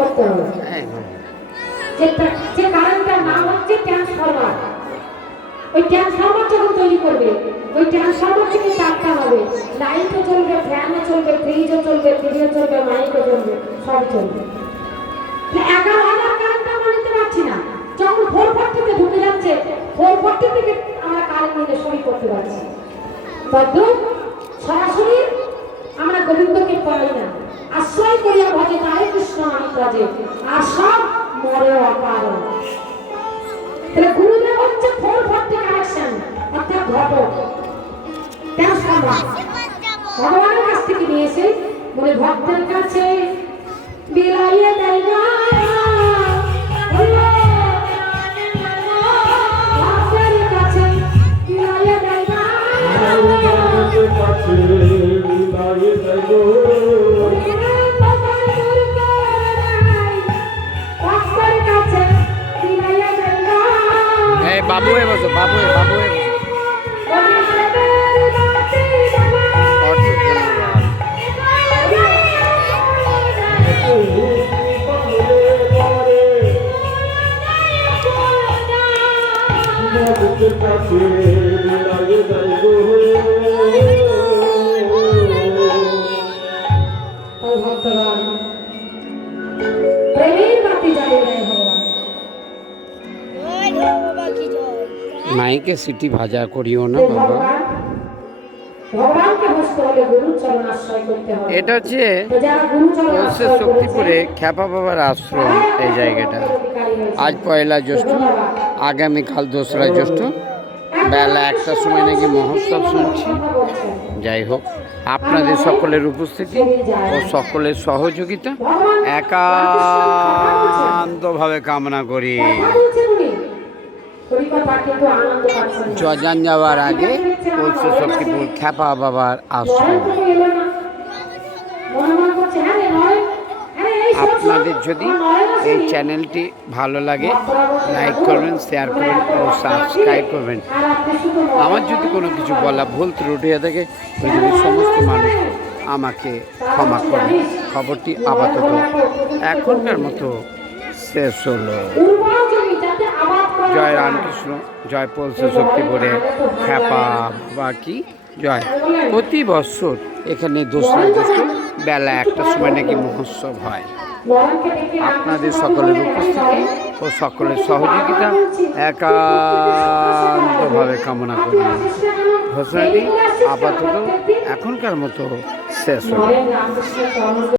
করতে হবে। যে কারেন্টটার নাম হচ্ছে ট্রান্সফরমার। ওই ট্রান্সফরমার যখন তৈরি করবে, ওই ট্রান্সফরমার থেকে তারটা হবে, লাইটও চলবে, ফ্যানও চলবে, ফ্রিজও চলবে, টিভিও চলবে, মাইকও চলবে, সব চলবে। 11,000 কারেন্ট আমরা নিতে পারছি না, যখন 440 ঢুকে যাচ্ছে, 440 থেকে আমরা কারেন্ট নিতে শুরু করতে পারছি। তদ্রুপ সরাসরি আমরা গোবিন্দকে পাই না, আশ্রয় করিয়া ভজে তাই কৃষ্ণ আমি কাজে, আর সব মরে অপার। তাহলে গুরুদেব হচ্ছে 440 কানেকশন, অর্থাৎ ঘটক ট্রান্সফরমার। ভগবানের কাছ থেকে নিয়েছে, বলে ভক্তের কাছে বিলাইয়ে দেয় না, ভক্তের কাছে বিলাইয়ে দেয় না, বাবু বসো, বাবু বাবু মাইকে সিটি ভাজা করিও না বাবা। এটা হচ্ছে শক্তিপুরে খ্যাপা বাবার আশ্রম। এই জায়গাটা আজ 1 জ্যৈষ্ঠ, আগামীকাল 2রা জ্যৈষ্ঠ, বেলা 1টার সময় নাকি মহোৎসব শুনছি। যাই হোক, আপনাদের সকলের উপস্থিতি ও সকলের সহযোগিতা একান্তভাবে কামনা করি। জজান যাওয়ার আগে পৌঁছে শক্তিপুর খ্যাপা বাবার আশ্রম। আপনাদের যদি এই চ্যানেলটি ভালো লাগে, লাইক করবেন, শেয়ার করবেন ও সাবস্ক্রাইব করবেন। আমার যদি কোনো কিছু বলা ভুল ত্রুটি হয়ে থাকে, পৃথিবীর সমস্ত মানুষ আমাকে ক্ষমা করবেন। খবরটি আপাতত এখনকার মতো শেষ হলো। জয় রামকৃষ্ণ, জয় পৌঁছে শক্তিপুরে খ্যাপা বাকি জয়। প্রতি বছর এখানে 2রা জ্যৈষ্ঠ বেলা 1টার সময় নাকি মহোৎসব হয়। আপনাদের সকলের উপস্থিতি ও সকলের সহযোগিতা একান্তভাবে কামনা করি। ঘোষণাটি আপাতত এখনকার মতো শেষ হল।